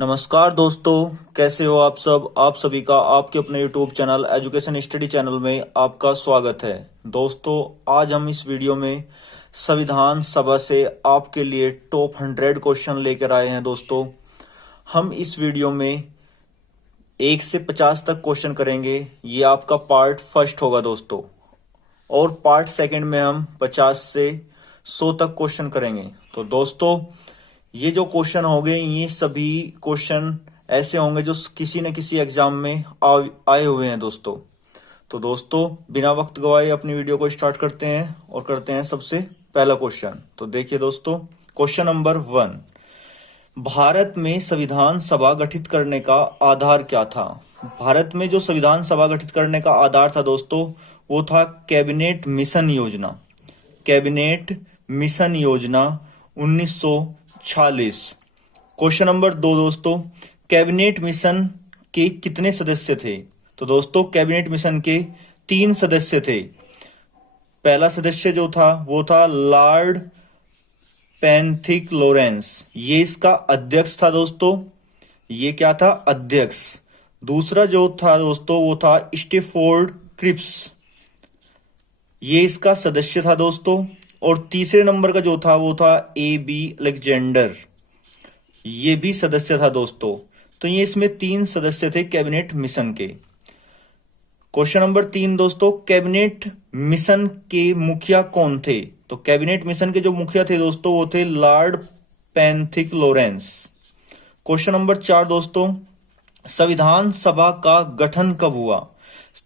नमस्कार दोस्तों, कैसे हो आप सब। आप सभी का आपके अपने YouTube channel education study channel में आपका स्वागत है। दोस्तों, आज हम इस वीडियो में संविधान सभा से आपके लिए टॉप 100 क्वेश्चन लेकर आए हैं। दोस्तों, हम इस वीडियो में 1 से 50 तक क्वेश्चन करेंगे। ये आपका पार्ट फर्स्ट होगा दोस्तों, और पार्ट सेकंड में हम 50 से 100 तक क्वेश्चन करेंगे। तो दोस्तों, ये जो क्वेश्चन होंगे ये सभी क्वेश्चन ऐसे होंगे जो किसी न किसी एग्जाम में आए हुए हैं दोस्तों। तो दोस्तों, बिना वक्त गवाए अपनी वीडियो को स्टार्ट करते हैं और करते हैं सबसे पहला क्वेश्चन। तो देखिए दोस्तों, क्वेश्चन नंबर 1, भारत में संविधान सभा गठित करने का आधार क्या था। भारत में जो संविधान सभा गठित करने का आधार था दोस्तों, वो था कैबिनेट मिशन योजना। कैबिनेट मिशन योजना 1946। क्वेश्चन नंबर 2 दोस्तों, कैबिनेट मिशन के कितने सदस्य थे। तो दोस्तों, कैबिनेट मिशन के 3 सदस्य थे। पहला सदस्य जो था वो था लॉर्ड पेंथिक लॉरेंस, ये इसका अध्यक्ष था दोस्तों। ये क्या था, अध्यक्ष। दूसरा जो था दोस्तों वो था स्टेफोर्ड क्रिप्स, ये इसका सदस्य था दोस्तों। और तीसरे नंबर का जो था वो था A.B. अलेक्जेंडर, ये भी सदस्य था दोस्तों। तो ये इसमें 3 सदस्य थे कैबिनेट मिशन के। क्वेश्चन नंबर 3 दोस्तों, कैबिनेट मिशन के मुखिया कौन थे। तो कैबिनेट मिशन के जो मुखिया थे दोस्तों वो थे लॉर्ड पेंथिक लॉरेंस। क्वेश्चन नंबर 4 दोस्तों, संविधान सभा का गठन कब हुआ।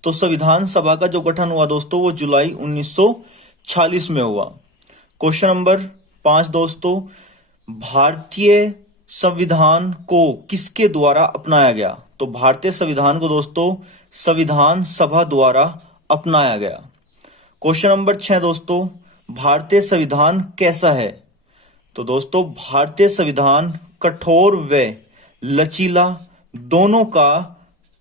तो संविधान सभा का जो गठन हुआ दोस्तों वो जुलाई 1946 में हुआ। क्वेश्चन नंबर 5 दोस्तों, भारतीय संविधान को किसके द्वारा अपनाया गया। तो भारतीय संविधान को दोस्तों संविधान सभा द्वारा अपनाया गया। क्वेश्चन नंबर 6 दोस्तों, भारतीय संविधान कैसा है। तो दोस्तों, भारतीय संविधान कठोर व लचीला दोनों का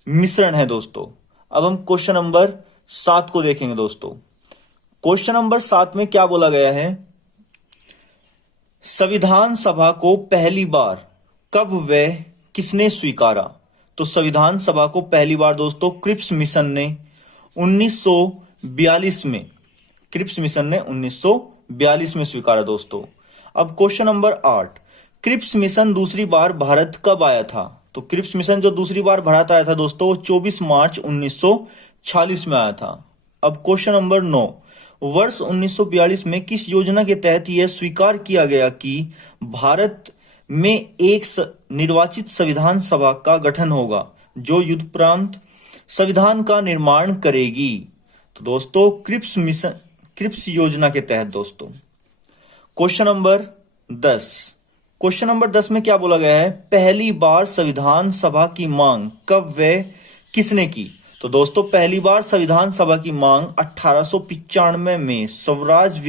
मिश्रण है दोस्तों। अब हम क्वेश्चन नंबर 7 को देखेंगे दोस्तों। क्वेश्चन नंबर 7 में क्या बोला गया है, संविधान सभा को पहली बार कब व किसने स्वीकारा। तो संविधान सभा को पहली बार दोस्तों क्रिप्स मिशन ने 1942 में, क्रिप्स मिशन ने 1942 में स्वीकारा दोस्तों। अब क्वेश्चन नंबर 8, क्रिप्स मिशन दूसरी बार भारत कब आया था। तो क्रिप्स मिशन जो दूसरी बार भारत आया था दोस्तों वो 24 मार्च 1946 में आया था। अब क्वेश्चन नंबर 9, वर्ष 1942 में किस योजना के तहत यह स्वीकार किया गया कि भारत में एक निर्वाचित संविधान सभा का गठन होगा जो युद्धोपरांत संविधान का निर्माण करेगी। तो दोस्तों, क्रिप्स योजना के तहत दोस्तों। क्वेश्चन नंबर 10, क्वेश्चन नंबर 10 में क्या बोला गया है, पहली बार संविधान सभा की मांग कब व किसने की। तो दोस्तों, पहली बार संविधान सभा की मांग 1895 में स्वराज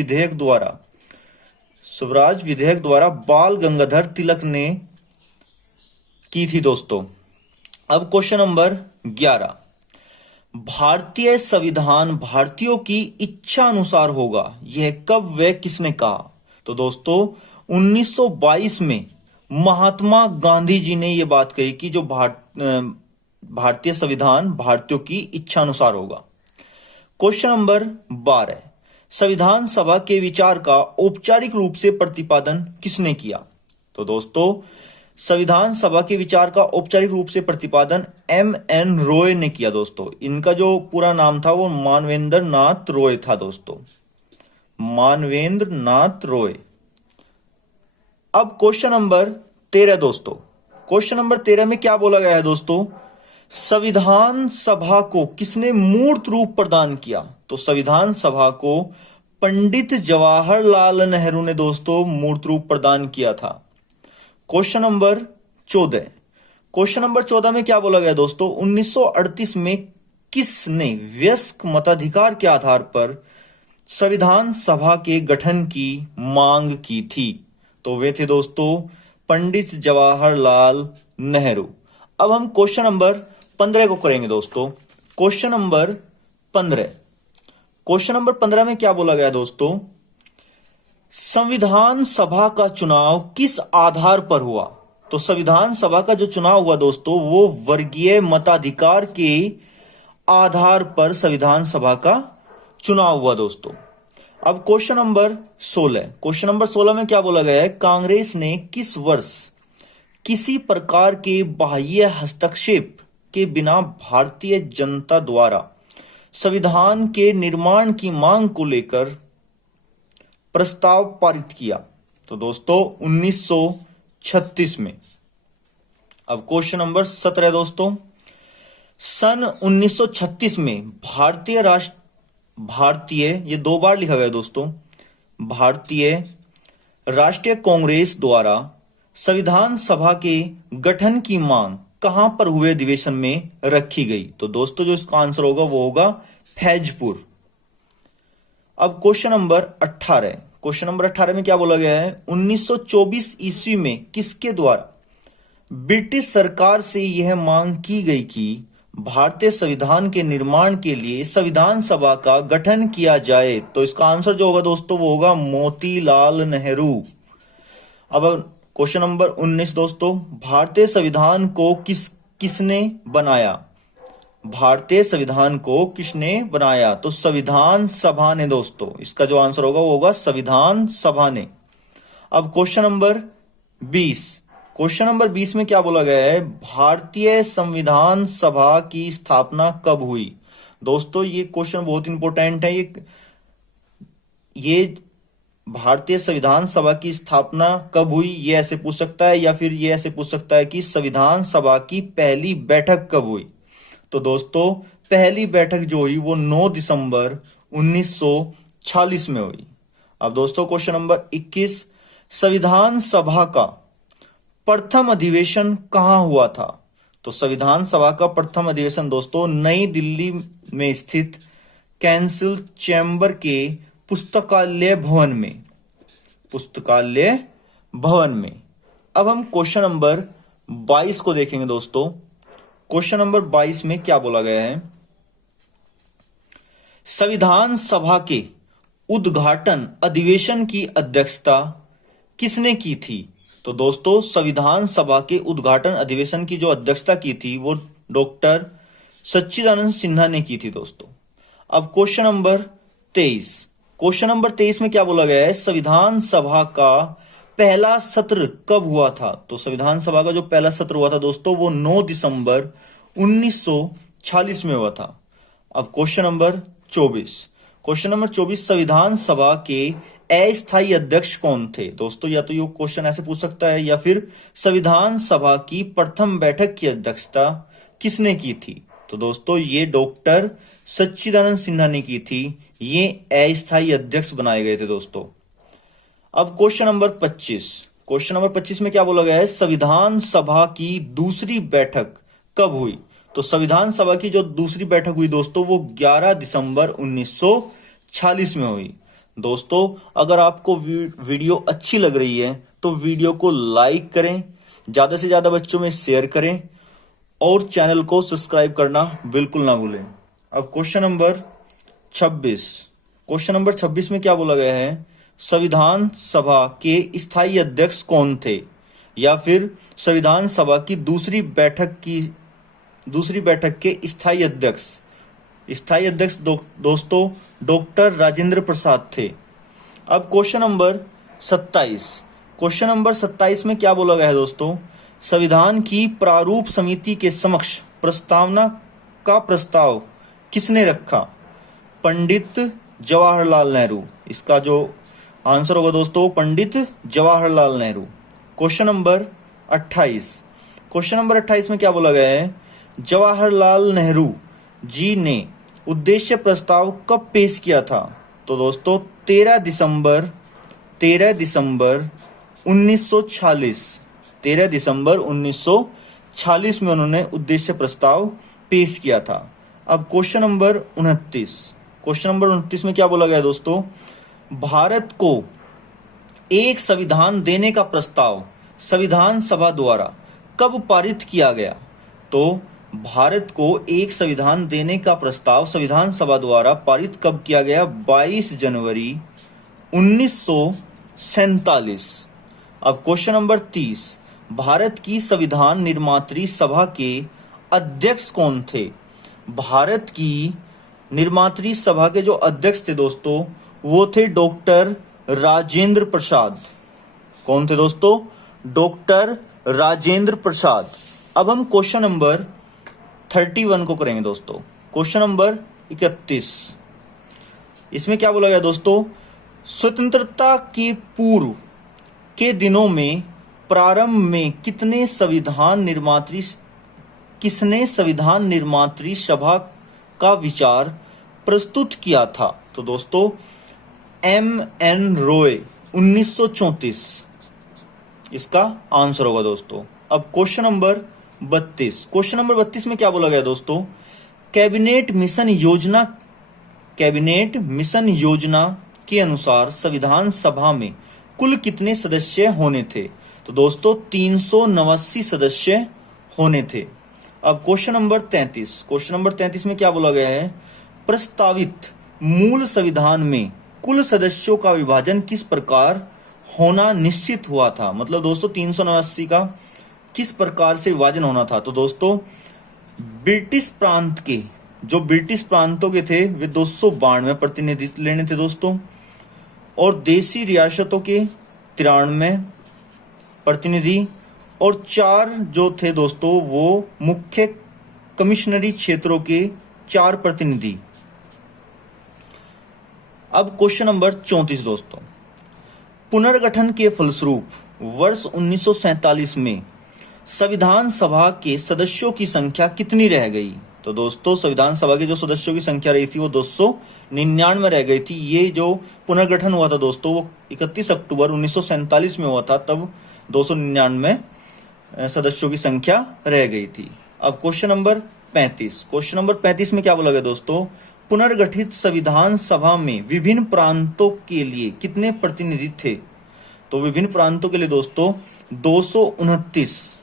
विधेयक द्वारा बाल गंगाधर तिलक ने की थी दोस्तों। अब क्वेश्चन नंबर 11, भारतीय संविधान भारतीयों की इच्छा अनुसार होगा, यह कब व किसने कहा। तो दोस्तों, 1922 में महात्मा गांधी जी ने यह बात कही कि जो भारतीय संविधान भारतीयों की इच्छा अनुसार होगा। क्वेश्चन नंबर 12, संविधान सभा के विचार का औपचारिक रूप से प्रतिपादन किसने किया। तो दोस्तों, संविधान सभा के विचार का औपचारिक रूप से प्रतिपादन M.N. रॉय ने किया दोस्तों। इनका जो पूरा नाम था वो मानवेंद्र नाथ रॉय था दोस्तों, मानवेंद्र नाथ रॉय। अब क्वेश्चन नंबर 13 दोस्तों, क्वेश्चन नंबर 13 में क्या बोला गया है दोस्तों, संविधान सभा को किसने मूर्त रूप प्रदान किया। तो संविधान सभा को पंडित जवाहरलाल नेहरू ने दोस्तों मूर्त रूप प्रदान किया था। क्वेश्चन नंबर 14, क्वेश्चन नंबर 14 में क्या बोला गया दोस्तों, 1938 में किसने वयस्क मताधिकार के आधार पर संविधान सभा के गठन की मांग की थी। तो वे थे दोस्तों पंडित जवाहरलाल नेहरू। अब हम क्वेश्चन नंबर 15 को करेंगे दोस्तों। क्वेश्चन नंबर 15, क्वेश्चन नंबर 15 में क्या बोला गया दोस्तों, संविधान सभा का चुनाव किस आधार पर हुआ। तो संविधान सभा का जो चुनाव हुआ दोस्तों वो वर्गीय मताधिकार के आधार पर संविधान सभा का चुनाव हुआ दोस्तों। अब क्वेश्चन नंबर 16, क्वेश्चन नंबर 16 में क्या बोला गया है, कांग्रेस ने किस वर्ष किसी प्रकार के बाह्य हस्तक्षेप के बिना भारतीय जनता द्वारा संविधान के निर्माण की मांग को लेकर प्रस्ताव पारित किया? तो दोस्तों 1936 में। अब क्वेश्चन नंबर 17 दोस्तों, सन 1936 में भारतीय ये दो बार लिखा गया दोस्तों, भारतीय राष्ट्रीय कांग्रेस द्वारा संविधान सभा के गठन की मांग कहां पर हुए अधिवेशन में रखी गई? तो दोस्तों जो इसका आंसर होगा वो होगा फैजपुर। अब क्वेश्चन नंबर 18, क्वेश्चन नंबर 18 में क्या बोला गया है, 1924 ईस्वी में किसके द्वारा ब्रिटिश सरकार से यह मांग की गई कि भारतीय संविधान के निर्माण के लिए संविधान सभा का गठन किया जाए? तो इसका आंसर जो होगा दोस्तों वो होगा मोतीलाल नेहरू। अब क्वेश्चन नंबर 19 दोस्तों, भारतीय संविधान को किसने बनाया? भारतीय संविधान को किसने बनाया? तो संविधान सभा ने दोस्तों। इसका जो आंसर होगा वो होगा संविधान सभा ने। अब क्वेश्चन नंबर 20, क्वेश्चन नंबर 20 में क्या बोला गया है, भारतीय संविधान सभा की स्थापना कब हुई? दोस्तों ये क्वेश्चन बहुत इंपॉर्टेंट है। ये भारतीय संविधान सभा की स्थापना कब हुई ये ऐसे पूछ सकता है, या फिर ये ऐसे पूछ सकता है कि संविधान सभा की पहली बैठक कब हुई? तो दोस्तों पहली बैठक जो हुई वो 9 दिसंबर 1946 में हुई। अब दोस्तों क्वेश्चन नंबर 21, संविधान सभा का प्रथम अधिवेशन कहां हुआ था? तो संविधान सभा का प्रथम अधिवेशन दोस्तों नई दिल्ली में स्थित कैंसिल चैम्बर के पुस्तकालय भवन में। अब हम क्वेश्चन नंबर 22 को देखेंगे दोस्तों। क्वेश्चन नंबर 22 में क्या बोला गया है, संविधान सभा के उद्घाटन अधिवेशन की अध्यक्षता किसने की थी? तो दोस्तों संविधान सभा के उद्घाटन अधिवेशन की जो अध्यक्षता की थी वो डॉक्टर सच्चिदानंद सिन्हा ने की थी दोस्तों। अब क्वेश्चन नंबर 23, क्वेश्चन नंबर 23 में क्या बोला गया है, संविधान सभा का पहला सत्र कब हुआ था? तो संविधान सभा का जो पहला सत्र हुआ था दोस्तों वो 9 दिसंबर 1946 में हुआ था। अब क्वेश्चन नंबर 24, क्वेश्चन नंबर 24, संविधान सभा के अस्थायी अध्यक्ष कौन थे? दोस्तों या तो ये क्वेश्चन ऐसे पूछ सकता है, या फिर संविधान सभा की प्रथम बैठक की अध्यक्षता किसने की थी? तो दोस्तों ये डॉक्टर सच्चिदानंद सिन्हा ने की थी। ये अस्थायी अध्यक्ष बनाए गए थे दोस्तों। अब क्वेश्चन नंबर 25, क्वेश्चन नंबर 25 में क्या बोला गया है, संविधान सभा की दूसरी बैठक कब हुई? तो संविधान सभा की जो दूसरी बैठक हुई दोस्तों वो 11 दिसंबर 1946 में हुई। दोस्तों अगर आपको वीडियो अच्छी लग रही है तो वीडियो को लाइक करें, ज्यादा से ज्यादा बच्चों में शेयर करें और चैनल को सब्सक्राइब करना बिल्कुल ना भूलें। अब क्वेश्चन नंबर 26, क्वेश्चन नंबर 26 में क्या बोला गया है, संविधान सभा के स्थायी अध्यक्ष कौन थे? या फिर संविधान सभा की दूसरी बैठक के स्थायी अध्यक्ष दोस्तों डॉक्टर राजेंद्र प्रसाद थे। अब क्वेश्चन नंबर 27, क्वेश्चन नंबर 27 में क्या बोला गया है दोस्तों, संविधान की प्रारूप समिति के समक्ष प्रस्तावना का प्रस्ताव किसने रखा? पंडित जवाहरलाल नेहरू। इसका जो आंसर होगा दोस्तों Pandit Jawaharlal Nehru. Question number 28, question number 28 में क्या बोला गया है, जवाहरलाल नेहरू जी ने उद्देश्य प्रस्ताव कब पेश किया था? तो दोस्तों 13 दिसंबर 1946 में उन्होंने उद्देश्य प्रस्ताव पेश किया था। अब क्वेश्चन नंबर 29, क्वेश्चन नंबर 29 में क्या बोला गया दोस्तों, भारत को एक संविधान देने का प्रस्ताव संविधान सभा द्वारा कब पारित किया गया? तो भारत को एक संविधान देने का प्रस्ताव संविधान सभा द्वारा पारित कब किया गया? 22 जनवरी 1947। अब क्वेश्चन नंबर 30, भारत की संविधान निर्मात्री सभा के अध्यक्ष कौन थे? भारत की निर्मात्री सभा के जो अध्यक्ष थे दोस्तों वो थे डॉक्टर राजेंद्र प्रसाद। कौन थे दोस्तों? डॉक्टर राजेंद्र प्रसाद। अब हम क्वेश्चन नंबर 31 को करेंगे दोस्तों। क्वेश्चन नंबर 31, इसमें क्या बोला गया दोस्तों? स्वतंत्रता के पूर्व के दिनों में प्रारंभ में किसने संविधान निर्मात्री सभा का विचार प्रस्तुत किया था? तो दोस्तों M.N. रॉय 1934 इसका आंसर होगा दोस्तों। अब क्वेश्चन नंबर 32, क्वेश्चन नंबर 32 में क्या बोला गया दोस्तों? कैबिनेट मिशन योजना के अनुसार संविधान सभा में कुल कितने सदस्य होने थे? तो दोस्तों 389 सदस्य होने थे। अब क्वेश्चन नंबर 33 में क्या बोला गया है? प्रस्तावित मूल संविधान में कुल सदस्यों का विभाजन किस प्रकार होना निश्चित हुआ था? मतलब दोस्तों 389 का किस प्रकार से विभाजन होना था? तो दोस्तों ब्रिटिश प्रांतों के थे वे 292 प्रतिनिधित्व लेने थे दोस्तों, और देशी रियासतों के 93 प्रतिनिधि, और 4 जो थे दोस्तों वो मुख्य कमिश्नरी क्षेत्रों के 4 प्रतिनिधि। अब क्वेश्चन नंबर 34 दोस्तों, पुनर्गठन के फलस्वरूप वर्ष 1947 में संविधान सभा के सदस्यों की संख्या कितनी रह गई? तो दोस्तों संविधान सभा के जो सदस्यों की संख्या रही थी वो 299 रह गई थी। ये जो पुनर्गठन हुआ था दोस्तों वो 31 अक्टूबर 1947 में हुआ था, तब 299 सदस्यों की संख्या रह गई थी। अब क्वेश्चन नंबर 35 में क्या बोला गया दोस्तों? पुनर्गठित संविधान सभा में विभिन्न प्रांतों के लिए कितने प्रतिनिधि थे? तो विभिन्न प्रांतों के लिए दोस्तों 229।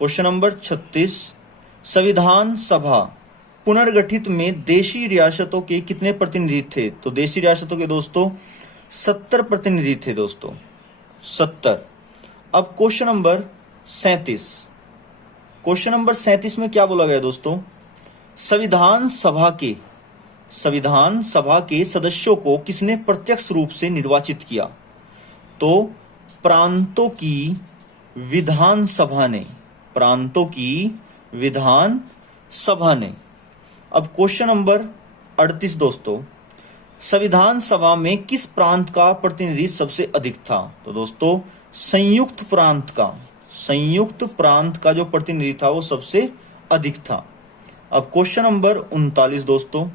क्वेश्चन नंबर 36, संविधान सभा पुनर्गठित में देशी रियासतों के कितने प्रतिनिधि थे? तो देशी रियासतों के दोस्तों 70 प्रतिनिधि थे दोस्तों, 70। अब क्वेश्चन नंबर 37 में क्या बोला गया दोस्तों? संविधान सभा के सदस्यों को किसने प्रत्यक्ष रूप से निर्वाचित किया? तो प्रांतों की विधान सभा ने। अब क्वेश्चन नंबर 38 दोस्तों, संविधान सभा में किस प्रांत का प्रतिनिधि सबसे अधिक था? तो दोस्तों संयुक्त प्रांत का जो प्रतिनिधि था वो सबसे अधिक था। अब क्वेश्चन नंबर 39 दोस्तों,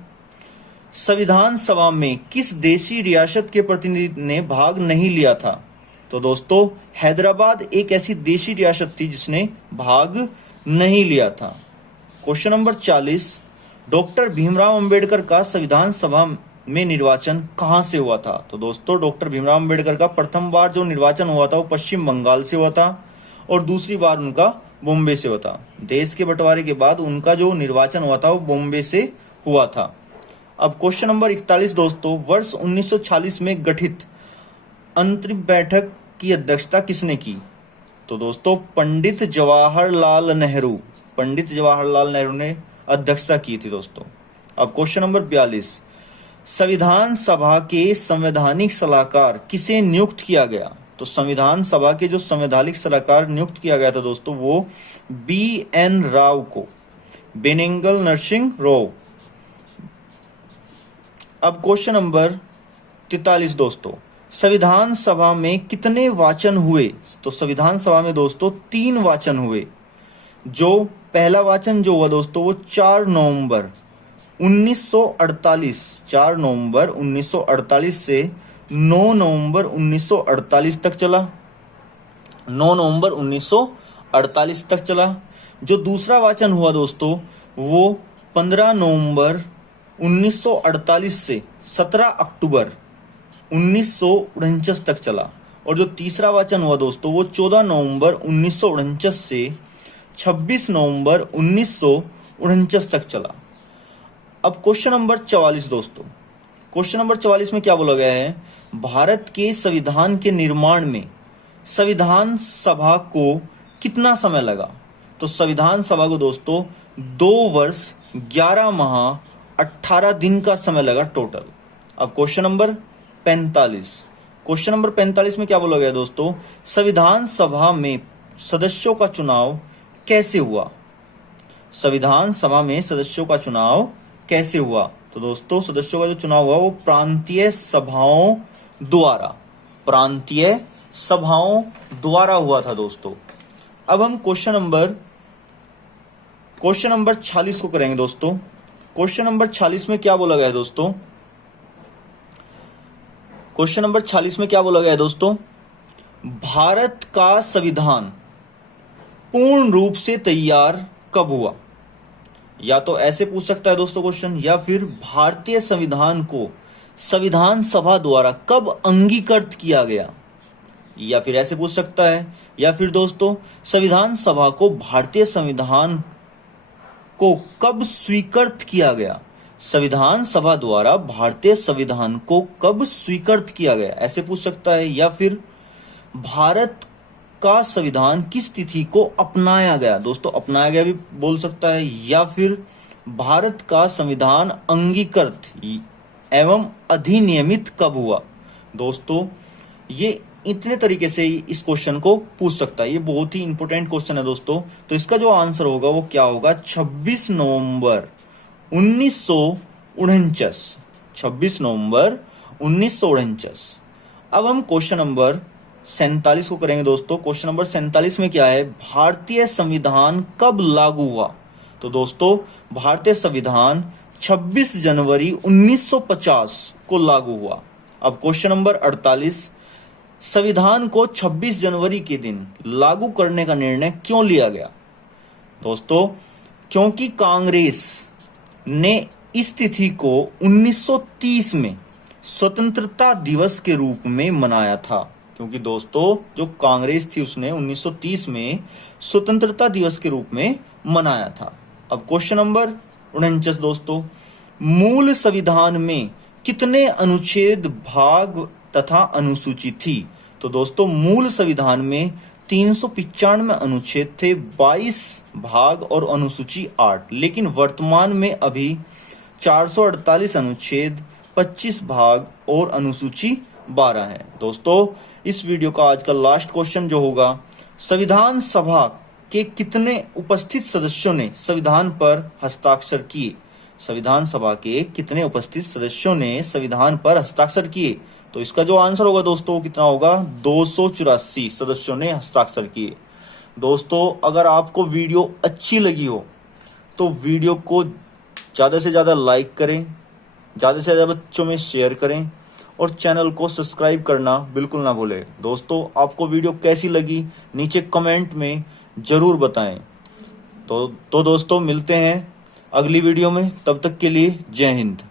संविधान सभा में किस देशी रियासत के प्रतिनिधि ने भाग नहीं लिया था? तो दोस्तों हैदराबाद एक ऐसी देशी रियासत थी जिसने भाग नहीं लिया था। Question number 40, doctor Bhimrao Ambedkar का संविधान सभा में निर्वाचन कहां से हुआ था? तो दोस्तों डॉक्टर भीमराव अंबेडकर का प्रथम बार जो निर्वाचन हुआ था वो पश्चिम बंगाल से हुआ था, और दूसरी बार उनका बॉम्बे से हुआ था। देश के बंटवारे के बाद उनका जो निर्वाचन हुआ था वो बॉम्बे से हुआ था। अब क्वेश्चन नंबर 41 दोस्तों, वर्ष 1946 में गठित अंतरिम बैठक की अध्यक्षता किसने की? तो दोस्तों पंडित जवाहरलाल नेहरू ने अध्यक्षता की थी दोस्तों। अब क्वेश्चन नंबर 42, संविधान सभा के संवैधानिक सलाहकार किसे नियुक्त किया गया? तो संविधान सभा के जो संवैधानिक सलाहकार नियुक्त किया गया था दोस्तों वो B.N. राव को, बेनेगल नरसिंह राव। अब क्वेश्चन नंबर 43 दोस्तों, संविधान सभा में कितने वाचन हुए? तो संविधान सभा में दोस्तों 3 वाचन हुए। जो पहला वाचन जो हुआ दोस्तों वो 4 नवंबर 1948 से 9 नवंबर 1948 तक चला। 9 नवंबर 1948 तक चला। जो दूसरा वाचन हुआ दोस्तों वो 15 नवंबर 1948 से 17 अक्टूबर 1949 तक चला। और जो तीसरा वाचन हुआ दोस्तों वो 14 नवंबर 1949 से 26 नवंबर 1949 तक चला। अब क्वेश्चन नंबर 44 दोस्तों, क्वेश्चन नंबर 44 में क्या बोला गया है? भारत के संविधान के निर्माण में संविधान सभा को कितना समय लगा? तो संविधान सभा को दोस्तों 2 वर्ष 11 माह 18 दिन का समय लगा टोटल। अब क्वेश्चन नंबर 45। क्वेश्चन नंबर 45 में क्या बोला गया दोस्तों? संविधान सभा में सदस्यों का चुनाव कैसे हुआ? संविधान सभा में सदस्यों का चुनाव कैसे हुआ? तो दोस्तों सदस्यों का जो चुनाव हुआ वो प्रांतीय सभाओं द्वारा हुआ था दोस्तों। अब हम क्वेश्चन नंबर 46 को करेंगे दोस्तों। क्वेश्चन नंबर 46 में क्या बोला गया है दोस्तों? क्वेश्चन नंबर 46 में क्या बोला गया है दोस्तों? भारत का संविधान पूर्ण रूप से तैयार कब हुआ? या तो ऐसे पूछ सकता है दोस्तों क्वेश्चन, या फिर भारतीय संविधान को संविधान सभा द्वारा कब अंगीकृत किया गया, या फिर ऐसे पूछ सकता है, या फिर दोस्तों संविधान सभा को भारतीय संविधान को कब स्वीकृत किया गया? संविधान सभा द्वारा भारतीय संविधान को कब स्वीकृत किया गया, ऐसे पूछ सकता है, या फिर भारत का संविधान किस तिथि को अपनाया गया? दोस्तों अपनाया गया भी बोल सकता है, या फिर भारत का संविधान अंगीकृत एवं अधिनियमित कब हुआ? दोस्तों ये इतने तरीके से इस क्वेश्चन को पूछ सकता है। ये बहुत ही इंपॉर्टेंट क्वेश्चन है दोस्तों। तो इसका जो आंसर होगा वो क्या होगा? 26 नवंबर 1949। 26 नवंबर 1949। अब हम क्वेश्चन नंबर 47 को करेंगे दोस्तों। क्वेश्चन नंबर 47 में क्या है? भारतीय संविधान कब लागू हुआ? तो दोस्तों भारतीय संविधान 26 जनवरी 1950 को लागू हुआ। अब क्वेश्चन नंबर 48, संविधान को 26 जनवरी के दिन लागू करने का निर्णय क्यों लिया गया? दोस्तों क्योंकि कांग्रेस ने इस तिथि को 1930 में स्वतंत्रता दिवस के रूप में मनाया था। क्योंकि दोस्तों जो कांग्रेस थी उसने 1930 में स्वतंत्रता दिवस के रूप में मनाया था। अब क्वेश्चन नंबर 49 दोस्तों, मूल संविधान में कितने अनुच्छेद, भाग तथा अनुसूची थी? तो दोस्तों मूल संविधान में 395 अनुच्छेद थे, 22 भाग और अनुसूची 8। लेकिन वर्तमान में अभी 448 अनुच्छेद, 25 भाग और अनुसूची 12 है। दोस्तों इस वीडियो का आज का लास्ट क्वेश्चन जो होगा, संविधान सभा के कितने उपस्थित सदस्यों ने संविधान पर हस्ताक्षर किए? संविधान सभा के कितने उपस्थित सदस्यों ने संविधान पर हस्ताक्षर किए? तो इसका जो आंसर होगा दोस्तों कितना होगा? 284 सदस्यों ने हस्ताक्षर किए। दोस्तों अगर आपको वीडियो अच्छी लगी हो तो वीडियो को ज्यादा से ज्यादा लाइक करें, ज्यादा से ज्यादा बच्चों में शेयर करें और चैनल को सब्सक्राइब करना बिल्कुल ना भूलें। दोस्तों आपको वीडियो कैसी लगी नीचे कमेंट में जरूर बताएं। तो दोस्तों मिलते हैं अगली वीडियो में, तब तक के लिए जय हिंद।